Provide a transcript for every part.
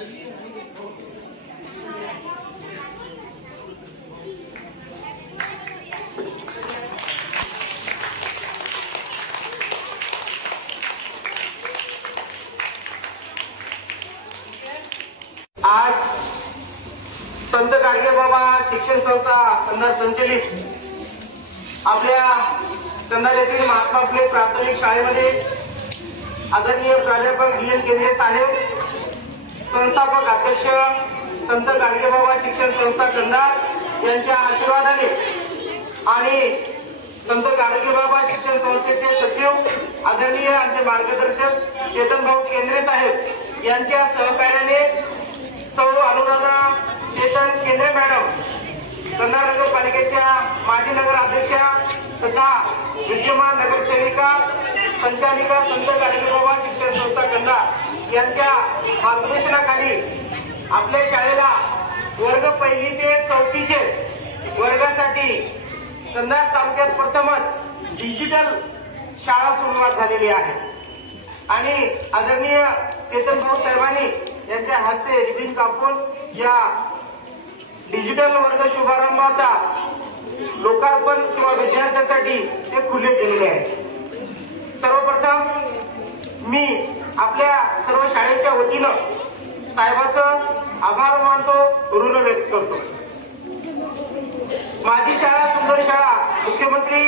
आज संत गाडगेबाबा शिक्षण संस्था कंधार संचलित आपल्या कंधार येथील महात्मा फुले प्राथमिक शाळेमध्ये आदरणीय प्राध्यापक डी.एन. केंद्रे साहेब, संस्थापक अध्यक्ष संत गाडगेबाबा शिक्षण संस्था कंधार यांच्या आशीर्वादाने आणि संत गाडगेबाबा शिक्षण संस्थेचे सचिव आदरणीय आमचे मार्गदर्शक चेतन भाऊ केंद्रे साहेब यांच्या सहकार्याने सौ अनुराधा चेतन केंद्रे मॅडम, कंधार नगरपालिकेच्या माजी नगराध्यक्षा तथा विद्यमान नगरसेविका संचालिका संत गाडगेबाबा शिक्षण संस्था कंधार यांच्या मार्गदर्शनाखाली आपल्या शाळेला वर्ग 1 ते 4 वर्गासाठी कंधार तालुक्यात प्रथमच डिजिटल शाळा सुरुवात झालेली आहे आणि आदरणीय चेतन भाऊ साहेबांनी यांच्या हस्ते रिबीन कापून या डिजिटल वर्ग शुभारंभाचा लोकार्पण किंवा विद्यार्थ्यांसाठी ते खुले केलेले आहे। सर्वप्रथम मी आपल्या सर्व शाळेच्या वतीनं साहेबाचं आभार मानतो, ऋण व्यक्त करतो। माझी शाळा सुंदर शाळा मुख्यमंत्री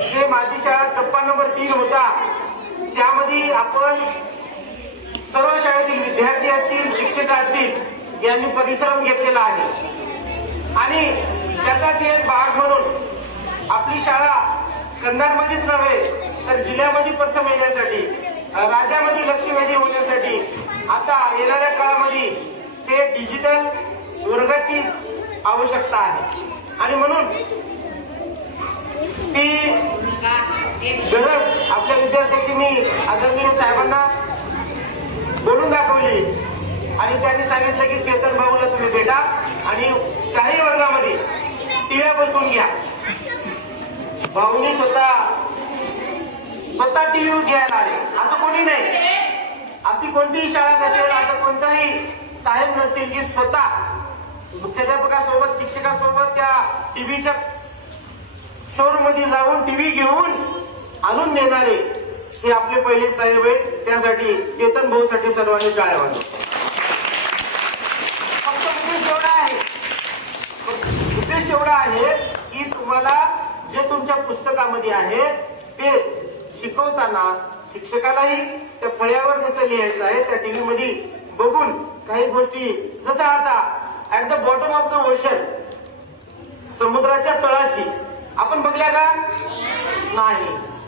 जे माझी शाळा टप्पा नंबर 3 होता, त्यामध्ये आपण सर्व शाळेतील विद्यार्थी असतील, शिक्षक असतील यांनी परिश्रम घेतलेला आहे आणि त्याचाच एक भाग म्हणून आपली शाळा कंधारमध्येच नव्हे तर जिल्ह्यामध्ये प्रथम येण्यासाठी, राज्यामध्ये लक्षवेधी होण्यासाठी आता येणाऱ्या काळामध्ये ते डिजिटल वर्गाची आवश्यकता आहे आणि म्हणून ती गरज आपल्या विद्यार्थ्यांची मी आदरणीय साहेबांना बोलून दाखवली आणि त्यांनी सांगितलं की चेतन भाऊला तुम्ही भेटा आणि 4ही वर्गामध्ये टीव्या बसवून घ्या। भाऊनी स्वतः टीव्ही घ्यायला आले, असं कोणी नाही, अशी कोणतीही शाळा नसेल, असं कोणताही साहेब नसतील की स्वतः मुख्याध्यापकासोबत शिक्षकासोबत त्या टीव्हीच्या शोरूम मध्ये जाऊन टीव्ही घेऊन आणून देणारे हे आपले पहिले साहेब आहेत। त्यासाठी चेतन भाऊ साठी सर्वांनी टाळ्या वाजवा। फक्त उद्देश एवढा आहे की तुम्हाला जे तुमच्या पुस्तकामध्ये आहे ते शिकवताना शिक्षकालाही त्या फळ्यावर जसं लिहायचं आहे त्या टीव्ही मध्ये बघून काही गोष्टी, जसं आता at the bottom of the ocean, समुद्राच्या तळाशी आपण बघल्या का नाही,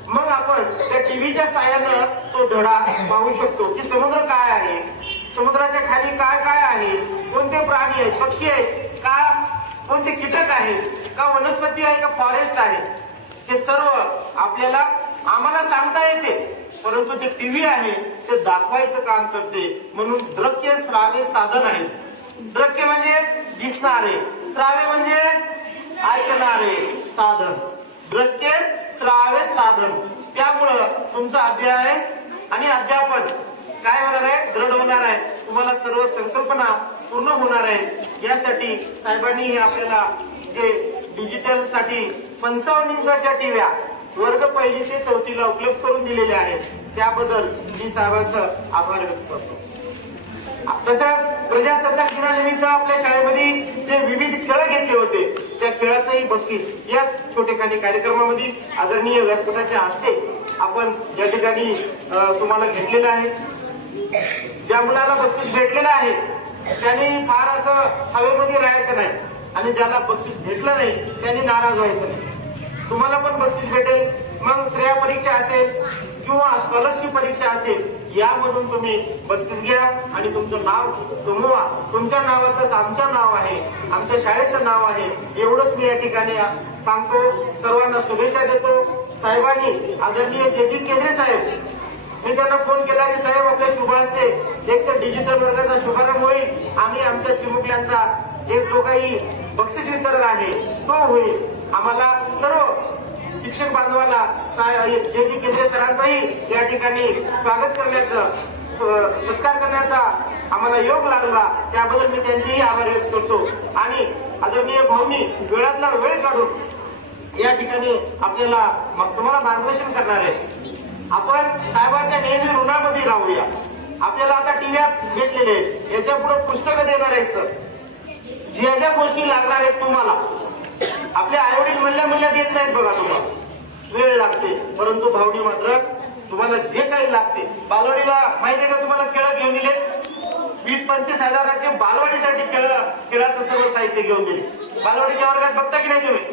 मग आपण त्या टीव्हीच्या साहाय्यानं तो धडा पाहू शकतो की समुद्र काय आहे, समुद्राच्या खाली काय काय आहे, कोणते प्राणी आहेत, पक्षी आहेत का, कोणते कीटक आहेत का, वनस्पती आहे का, फॉरेस्ट आहे, हे सर्व आपल्याला आम्हाला सांगता येते, परंतु ते टीव्ही आहे ते दाखवायचं काम करते। म्हणून दृश्य श्राव्य साधन आहे। दृश्य म्हणजे दिसणारे, श्राव्य म्हणजे ऐकणारे साधन, दृश्य श्राव्य साधन। त्यामुळं तुमचा अध्याय आणि अध्यापन काय होणार आहे, दृढ होणार आहे, तुम्हाला सर्व संकल्पना पूर्ण होणार आहे। यासाठी साहेबांनी आपल्याला जे डिजिटल साठी 55 इंचाच्या टीव्या वर्ग 1 ते 4 उपलब्ध करून दिलेल्या आहेत, त्याबद्दल मी साहेबांचं आभार व्यक्त करतो। तसंच प्रजासत्ताक दिनानिमित्त आपल्या शाळेमध्ये जे विविध खेळ घेतले होते त्या खेळाचंही बक्षीस या छोटेखानी कार्यक्रमामध्ये आदरणीय व्यासपीठाच्या हस्ते आपण या ठिकाणी तुम्हाला घेतलेलं आहे। ज्या मुलाला बक्षीस भेटलेलं आहे त्यांनी फार असं हवेमध्ये राहायचं नाही आणि ज्याला बक्षीस भेटलं नाही त्यांनी नाराज व्हायचं नाही। तुम्हाला पण बक्षीस भेटेल, मग श्रेय परीक्षा असेल किंवा स्कॉलरशिप परीक्षा असेल, यामधून तुम्ही बक्षीस घ्या आणि तुमचं नाव कमवा। तुमच्या नावातच आमचं नाव आहे, आमच्या शाळेचं नाव आहे, एवढंच मी या ठिकाणी सांगतो। सर्वांना शुभेच्छा देतो। साहेबांनी आदरणीय जे.जी. केंद्रे साहेब, मी त्यांना फोन केला की साहेब आपल्या शुभ हस्ते एक तर डिजिटल वर्गाचा शुभारंभ होईल, आम्ही आमच्या चिमुकल्यांचा एक जो काही बक्षीस वितरण आहे तो होईल। आम्हाला सर्व शिक्षक बांधवाला जे.जी. केंद्रे सरांचंही या ठिकाणी स्वागत करण्याचं सत्कार करण्याचा आम्हाला योग लागला, त्याबद्दल मी त्यांचेही आभार व्यक्त करतो. आणि आदरणीय भाऊंनी वेळातला वेळ काढून या ठिकाणी आपल्याला तुम्हाला मार्गदर्शन करणार आहे. आपण साहेबांच्या नेहमी ऋणामध्ये राहूया. आपल्याला आता टीव्या भेटलेले आहेत, याच्या पुढे पुस्तकं देणार आहेत सर. ज्या ज्या गोष्टी लागणार आहेत तुम्हाला, आपले आई वडील म्हणल्या देत नाहीत बघा, तुम्हाला वेळ लागते, परंतु भावनी मात्र तुम्हाला जे काही लागते. बालवाडीला माहितीये का तुम्हाला खेळ घेऊन दिले, 20-25 हजाराचे बालवाडीसाठी खेळाचं सर्व साहित्य घेऊन दिले. बालवाडीच्या वर्गात बघता की नाही तुम्ही,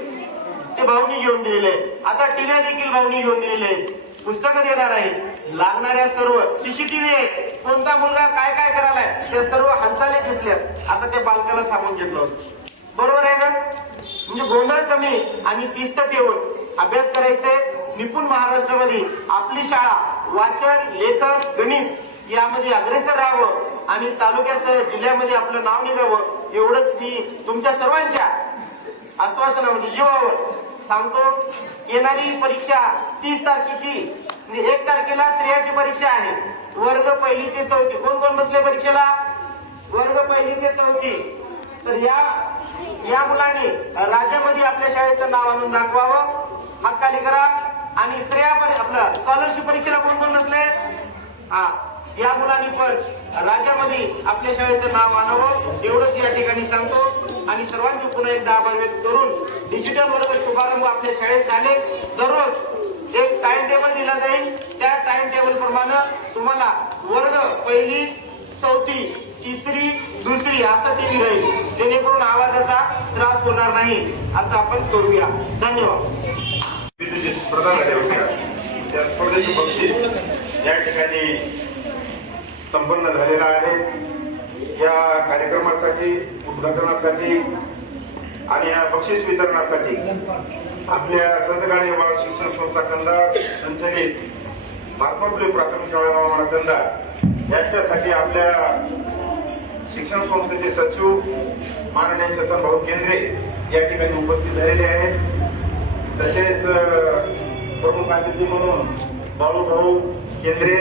ते भावनी घेऊन दिलेले आहे. आता टीव्या देखील भावनी घेऊन दिलेले आहेत, पुस्तकं देणार आहेत. लागणाऱ्या सर्व सीसीटीव्ही आहे, कोणता मुलगा काय काय करायलाय त्या सर्व हालचाली दिसल्यात. आता त्या बालकाला थांबून घेतलं होतं, बरोबर आहे का? म्हणजे गोंधळ कमी आणि शिस्त ठेवून अभ्यास करायचंय. निपुण महाराष्ट्रामध्ये आपली शाळा वाचन, लेखन, गणित यामध्ये अग्रेसर राहावं आणि तालुक्यासह जिल्ह्यामध्ये आपलं नाव निघावं, एवढंच मी तुमच्या सर्वांच्या आश्वासनामध्ये जीवावर सांगतो. येणारी परीक्षा 30 तारखेची, म्हणजे 1 तारखेला स्त्रियाची परीक्षा आहे. वर्ग 1 ते 4. कोण कोण बसले परीक्षेला? वर्ग 1 ते 4. तर या मुलांनी राज्यामध्ये आपल्या शाळेचं नाव आणून दाखवावं. हात खाली करा. आणि आपलं स्कॉलरशिप परीक्षेला कोण कोण बसले? या मुलांनी पण राज्यामध्ये आपल्या शाळेचं नाव आणावं, एवढंच या ठिकाणी सांगतो. आणि सर्वांची पुन्हा एकदा आभार व्यक्त करून डिजिटल वर्ग शुभारंभ आपल्या शाळेत झाले. दररोज एक टाइम टेबल दिला जाईल, त्या टाइम टेबल प्रमाणे तुम्हाला वर्ग 1, 4, 3, 2 असं टीव्ही राहील, जेणेकरून आवाजाचा त्रास होणार नाही. असं आपण करूया. धन्यवाद. स्पर्धा झाल्या होत्या, त्या स्पर्धेचे बक्षीस या ठिकाणी संपन्न झालेला आहे. या कार्यक्रमासाठी, उद्घाटनासाठी आणि या बक्षीस वितरणासाठी आपल्या संतकाळी बाळ शिक्षण संस्था कंधार संचलित मार्फत प्राथमिक शाळा कंधार यांच्यासाठी आपल्या शिक्षण संस्थेचे सचिव माननीय चेतन भाऊ केंद्रे या ठिकाणी उपस्थित झालेले आहेत. तसेच प्रमुख अतिथी म्हणून बाळूभाऊ केंद्रे,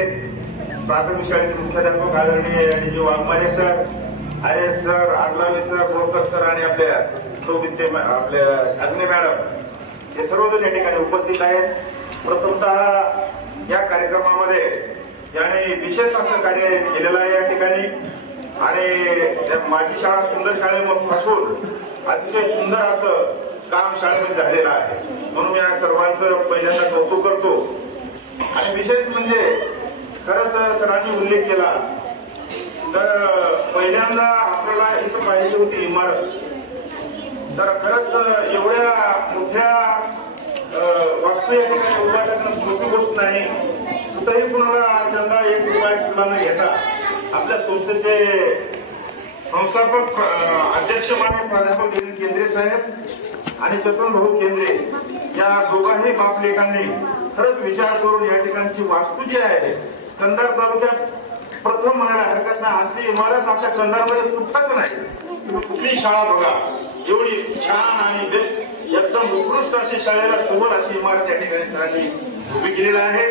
प्राथमिक शाळेचे मुख्याध्यापक आदरणीय G Waghmare sir, IAS sir, Agalawe sir, Borkar sir आणि आपल्या सौविद्य आपल्या अग्ने मॅडम, हे सर्वजण या ठिकाणी उपस्थित आहेत. प्रथमतः या कार्यक्रमामध्ये याने विशेष असं कार्य केलेलं आहे या ठिकाणी. आणि माझी शाळा सुंदर शाळेपासून अतिशय सुंदर असं काम शाळेमध्ये झालेलं आहे, म्हणून या सर्वांचं पहिल्यांदा कौतुक करतो. आणि विशेष म्हणजे खरंच सरांनी उल्लेख केला तर पहिल्यांदा आपल्याला इथं पाहिजे होती इमारत, तर खरंच एवढ्या मोठ्या वास्तू या ठिकाणी उभा करणं सोपी गोष्ट नाही. कुठेही कुणाला चंदा 1 रुपया सुद्धा न घेता आपल्या संस्थेचे संस्थापक अध्यक्ष माननीय प्राध्यापक केंद्रे साहेब आणि चेतन भाऊ केंद्रे या दोघांही बापलेखांनी खरंच विचार करून या ठिकाणची वास्तू जी आहे कंधार तालुक्यात प्रथम म्हणायला हरकत नाही, असली इमारत आपल्या कंधारमध्ये कुठंच नाही. कुठली शाळा बघा, एवढी छान आणि बेस्ट एकदम उत्कृष्ट अशी शाळेला सोबत अशी इमारत या ठिकाणी सरांनी उभी केलेली आहे.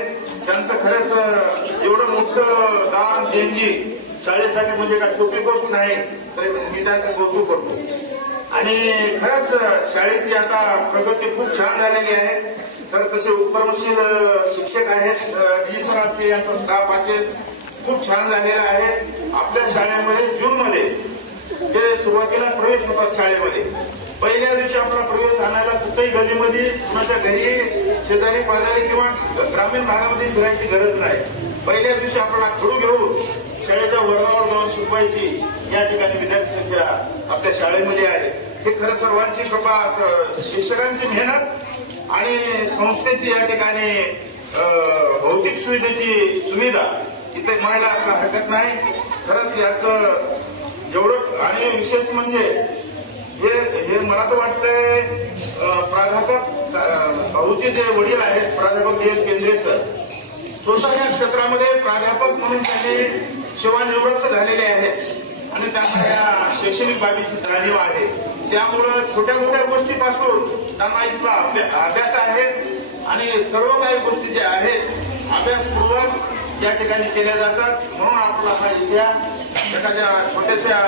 त्यांचं खरंच एवढं मोठं दान देणगी शाळेसाठी म्हणजे काय सोपी गोष्ट नाही, तरी मी त्याचं कौतुक करतो. आणि खरंच शाळेची आता प्रगती खूप छान झालेली आहे. सर तसे उपक्रमशील शिक्षक आहेत, जी सर असतील यांचा स्टाफ असेल, खूप छान झालेला आहे. आपल्या शाळेमध्ये जूनमध्ये जे सुरुवातीला प्रवेश होतात शाळेमध्ये, पहिल्या दिवशी आपला प्रवेश आणायला कुठेही गलीमध्ये कुणाच्या घरी शेजारी पाजारी किंवा ग्रामीण भागामध्ये फिरायची गरज नाही. पहिल्या दिवशी आपल्याला खडू घेऊन शाळेच्या वर्गावर जाऊन शिकवायची या ठिकाणी विद्यार्थी संख्या आपल्या शाळेमध्ये आहे. हे खरं सर्वांची कृपा, शिक्षकांची मेहनत आणि संस्थेची या ठिकाणी भौतिक सुविधेची सुविधा इथे म्हणायला आपल्याला हरकत नाही. खरंच याचं एवढं आणि विशेष म्हणजे हे मला तर वाटतंय प्राध्यापक भाऊचे जे वडील आहेत प्राध्यापक केंद्रे सर, स्वतः या क्षेत्रामध्ये प्राध्यापक म्हणून त्यांनी सेवानिवृत्त झालेले आहेत आणि त्यांना या शैक्षणिक बाबीची जाणीव आहे. त्यामुळं छोट्या मोठ्या गोष्टीपासून त्यांना इथला अभ्यास आहे आणि सर्व काही गोष्टी ज्या आहेत अभ्यासपूर्वक या ठिकाणी केल्या जातात. म्हणून आपला हा इतिहास एखाद्या छोट्याशा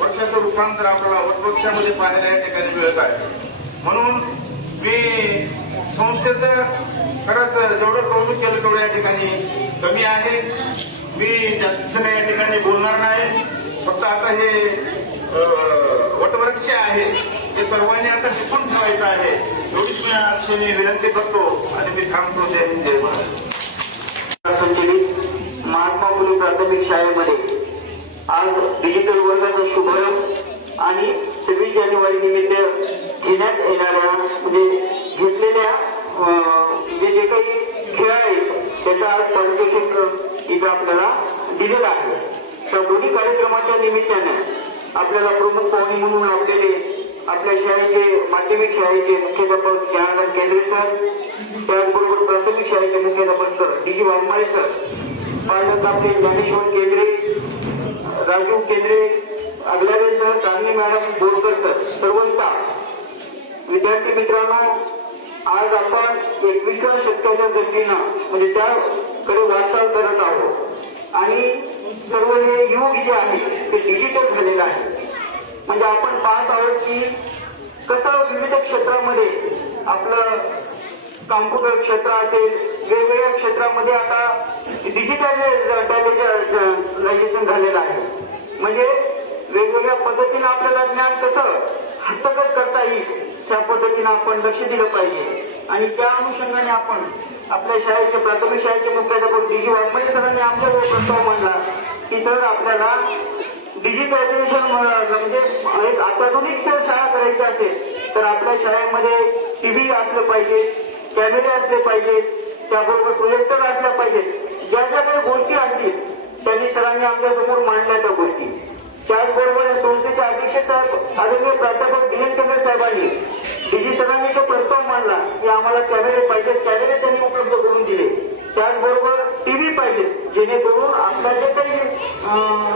वर्षाचं रूपांतर आपल्याला वटवृक्षामध्ये पाहायला या ठिकाणी मिळत आहे. म्हणून मी संस्थेचं खरंच जेवढं कौतुक केलं तेवढं या ठिकाणी कमी आहे. मी जास्तीचं काही या ठिकाणी बोलणार नाही. फक्त आता हे वटवृक्ष आहे हे सर्वांनी आता शिकून ठेवायचं आहे एवढीच मी अक्षयने विनंती करतो आणि मी थांबतो. जय हिंद जय महाराष्ट्र. संचलित महात्मा फुले प्राथमिक शाळेमध्ये आज डिजिटल वर्गाचा शुभारंभ आणि 26 जानेवारी निमित्त घेण्यात येणाऱ्या म्हणजे घेतलेल्या जे काही खेळ आहेत त्याचा आज पारितोषिक इथं आपल्याला दिलेला आहे. त्या दोन्ही कार्यक्रमाच्या निमित्ताने आपल्याला प्रमुख पाहुणे म्हणून आपलेले आपल्या शाळेचे माध्यमिक शाळेचे मुख्याध्यापक जनार्दन केंद्रे सर, त्याचबरोबर प्राथमिक शाळेचे मुख्याध्यापक sir D G Waghmare sir, पालक आपले Dnyaneshwar Kendre, Raju Kendre, Agalawe sir, Chandni madam, Borkar sir, सर्व स्टाफ, विद्यार्थी मित्रांनो, आज आपण 21व्या शतकाच्या दृष्टीनं म्हणजे त्याकडे वाटचाल करत आहोत आणि सर्व हे युग जे आहे ते डिजिटल झालेलं आहे. म्हणजे आपण पाहत आहोत की कसं विविध क्षेत्रामध्ये आपलं कॉम्प्युटर क्षेत्र असेल, वेगवेगळ्या क्षेत्रामध्ये आता डिजिटलायझेशन झालेलं आहे. म्हणजे वेगवेगळ्या पद्धतीने आपल्याला ज्ञान कसं हस्तगत करता येईल त्या पद्धतीने आपण लक्ष दिलं पाहिजे. आणि त्या अनुषंगाने आपण आपल्या शाळेचे प्राथमिक शाळेचे मुख्याध्यापक डी जी वाघमारे सरांनी आमच्यावर प्रस्ताव मांडला की सर आपल्याला डिजिटलायझेशन म्हणजे एक अत्याधुनिक शाळा करायची असेल तर आपल्या शाळेमध्ये टीव्ही असलं पाहिजे, कॅमेरे असले पाहिजेत, त्याबरोबर प्रोजेक्टर असल्या पाहिजेत. ज्या ज्या काही गोष्टी असतील त्यांनी सरांनी आमच्या समोर मांडल्या त्या गोष्टी. त्याचबरोबर संस्थेचे अध्यक्ष साहेब आदरणीय प्राध्यापक डी एन चंद्र साहेबांनी डीजी सरांनी जो प्रस्ताव मांडला की आम्हाला कॅमेरे पाहिजेत, कॅमेरे त्यांनी उपलब्ध करून दिले. त्याचबरोबर टीव्ही पाहिजेत जेणेकरून आपल्या जे काही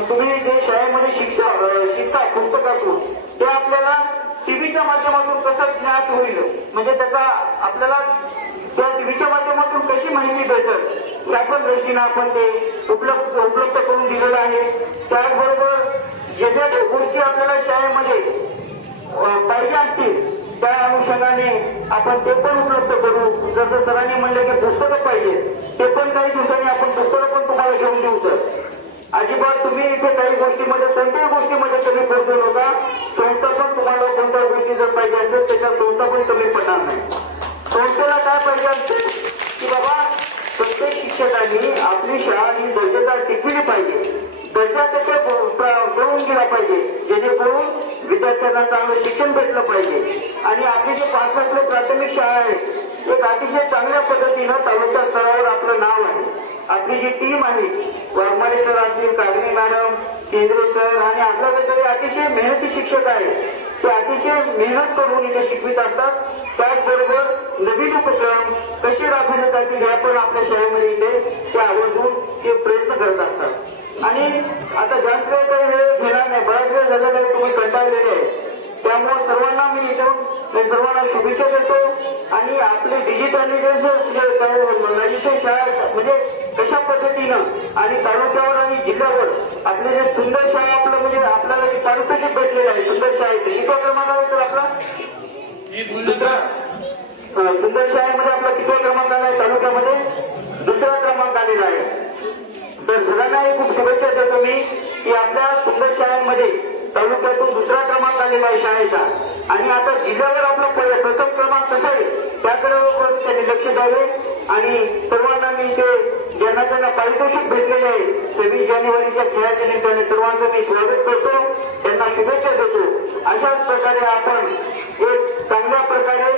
तुम्ही जे शाळेमध्ये शिकता पुस्तकातून ते आपल्याला टीव्हीच्या माध्यमातून कसं ज्ञात होईल म्हणजे त्याचा आपल्याला त्या टीव्हीच्या माध्यमातून कशी माहिती भेटेल त्या पण दृष्टीनं आपण ते उपलब्ध करून दिलेलं आहे. त्याचबरोबर जे ज्या गोष्टी आपल्याला शाळेमध्ये पाहिजे असतील त्या अनुषंगाने आपण ते पण उपलब्ध करू. जसं सरांनी म्हणलं की पुस्तकं पाहिजे ते पण काही दिवसांनी आपण पुस्तकं पण तुम्हाला घेऊन देऊ सर. अजिबात तुम्ही इथे काही गोष्टीमध्ये कोणत्याही गोष्टीमध्ये कमी पडतो नका. संस्था पण तुम्हाला कोणत्या गोष्टी जर पाहिजे असेल त्याच्या संस्था पण कमी पडणार नाही. संस्थेला काय पाहिजे असते की बाबा प्रत्येक शिक्षकांनी आपली शाळा ही दर्जेदार टिकविली पाहिजे, दर्जा त्याच्या करून गेला पाहिजे जेणेकरून विद्यार्थ्यांना चांगलं शिक्षण भेटलं पाहिजे. आणि आपली जे 5 प्राथमिक शाळा आहे एक अतिशय चांगल्या पद्धतीनं तालुका स्तरावर आपलं नाव आहे. आपली जी टीम आहे वाघमारे सर असतील, कागणी मॅडम, केंद्रे सर आणि आपल्याकडे सगळे अतिशय मेहनती शिक्षक आहेत. ते अतिशय मेहनत करून इथे शिकवित असतात. त्याचबरोबर नवीन उपक्रम कसे राबवले जातील ह्या पण आपल्या शाळेमध्ये इथे ते आवर्जून ते प्रयत्न करत असतात. आणि आता जास्त काही वेळ घेणार नाही, बराच वेळ झालेला आहे, तुम्ही कंटाळलेले आहे. त्यामुळे सर्वांना मी इथून सर्वांना शुभेच्छा देतो. आणि आपले डिजिटलायझेशन शाळा म्हणजे कशा पद्धतीनं आणि तालुक्यावर आणि जिल्ह्यावर आपले जे सुंदर शाळा आपलं म्हणजे आपल्याला जे पारितोषिक भेटलेलं आहे सुंदर शाळेचे किती क्रमांक आहे सर आपला सुंदर शाळेमध्ये आपला किती क्रमांक आला आहे तालुक्यामध्ये 2रा क्रमांक आलेला आहे. तर सगळ्यांना खूप शुभेच्छा देतो मी की आपल्या सुंदर शाळेमध्ये तालुक्यातून 2रा क्रमांक आलेला आहे शाळेचा. आणि आता जिल्ह्यावर आपला प्रथम क्रमांक कसा आहे त्याकडे त्यांनी लक्ष द्यावे. आणि सर्वांना मी इथे ज्यांना ज्यांना पारितोषिक भेटलेले आहे 26 जानेवारीच्या खेळाच्या निमित्ताने सर्वांचं मी स्वागत करतो, त्यांना शुभेच्छा देतो. अशाच प्रकारे आपण एक चांगल्या प्रकारे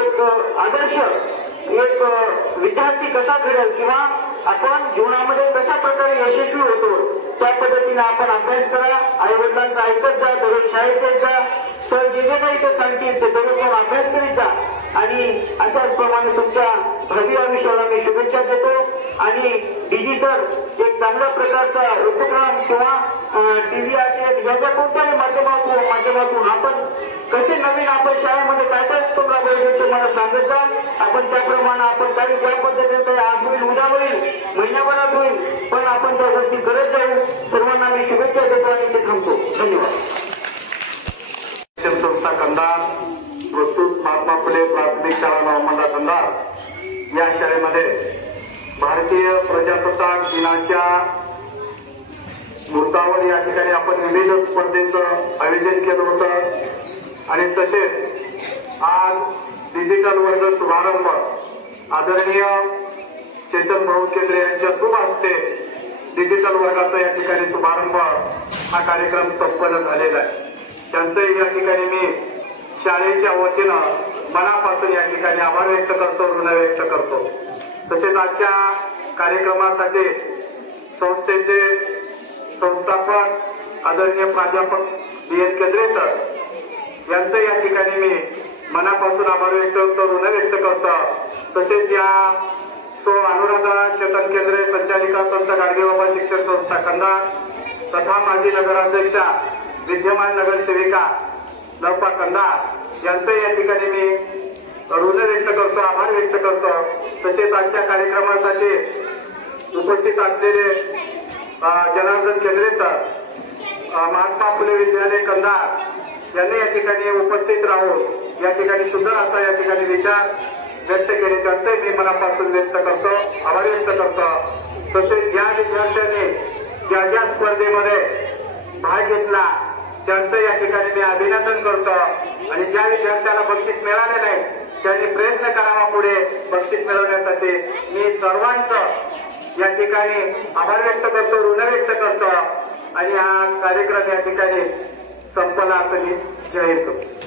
एक आदर्श एक विद्यार्थी कसा घडेल किंवा आपण जीवनामध्ये कशा प्रकारे यशस्वी होतो त्या पद्धतीने आपण अभ्यास करा. आई वडिलांचा ऐकत जा, दररोज शाळेत येत जा, सर जे जे काही ते सांगतील ते दररोज अभ्यास करीत जा. आणि अशाच प्रमाणे तुमच्या भावी आयुष्याला मी शुभेच्छा देतो. आणि डीजी सर एक चांगल्या प्रकारचा उपक्रम किंवा टीव्ही असेल ह्याच्या कोणत्याही माध्यमातून आपण कसे नवीन आपण शाळेमध्ये काय काय उपक्रम राबवायचे मला सांगत जा. आपण त्याप्रमाणे आपण काही ज्या पद्धतीने काही आज होईल उद्या होईल महिन्याभरात होईल पण आपण त्या गोष्टी करत जाऊ. सर्वांना मी शुभेच्छा देतो आणि इथे थांबतो. धन्यवाद. शिक्षण संस्था कंधार प्रस्तुत महात्मा फुले प्राथमिक शाळा नवमंडळ कंधार या शाळेमध्ये भारतीय प्रजासत्ताक दिनाच्या मुहूर्तावर या ठिकाणी आपण विविध स्पर्धेचं आयोजन केलं होतं आणि तसेच आज डिजिटल वर्ग शुभारंभ आदरणीय चेतन भाऊ केंद्रे यांच्या शुभ हस्ते डिजिटल वर्गाचा या ठिकाणी शुभारंभ हा कार्यक्रम संपन्न झालेला आहे. त्यांचंही या ठिकाणी मी शाळेच्या वतीनं मनापासून या ठिकाणी आभार व्यक्त करतो, ऋण व्यक्त करतो. तसेच आजच्या कार्यक्रमासाठी संस्थेचे संस्थापक आदरणीय प्राध्यापक BN केंद्रे सर यांचं या ठिकाणी मी मनापासून आभार व्यक्त करतो, ऋण व्यक्त करतो. तसेच या अनुराधा चेतन केंद्रे संचालिका संत गाडगेबाबा शिक्षण संस्था कंधार तथा माजी नगराध्यक्षा विद्यमान नगरसेविका नवपा कंधार यांचं या ठिकाणी मी ऋण व्यक्त करतो, आभार व्यक्त करतो. तसेच आजच्या कार्यक्रमासाठी उपस्थित असलेले जनार्दन केंद्रे सर महात्मा फुले विद्यालय कंधार यांनी या ठिकाणी उपस्थित राहून या ठिकाणी सुंदर असा या ठिकाणी विचार व्यक्त केले. त्यांचे मी मनापासून व्यक्त करतो, आभार व्यक्त करतो. तसेच ज्या विद्यार्थ्यांनी ज्या ज्या स्पर्धेमध्ये भाग घेतला त्यांचं या ठिकाणी मी अभिनंदन करतो आणि ज्या विद्यार्थ्यांना बक्षीस मिळाले नाही त्यांनी प्रयत्न करावा पुढे बक्षीस मिळवण्यासाठी. मी सर्वांचं या ठिकाणी आभार व्यक्त करतो, ऋण व्यक्त करतो आणि हा कार्यक्रम या ठिकाणी संपला असं मी जाहीर करतो.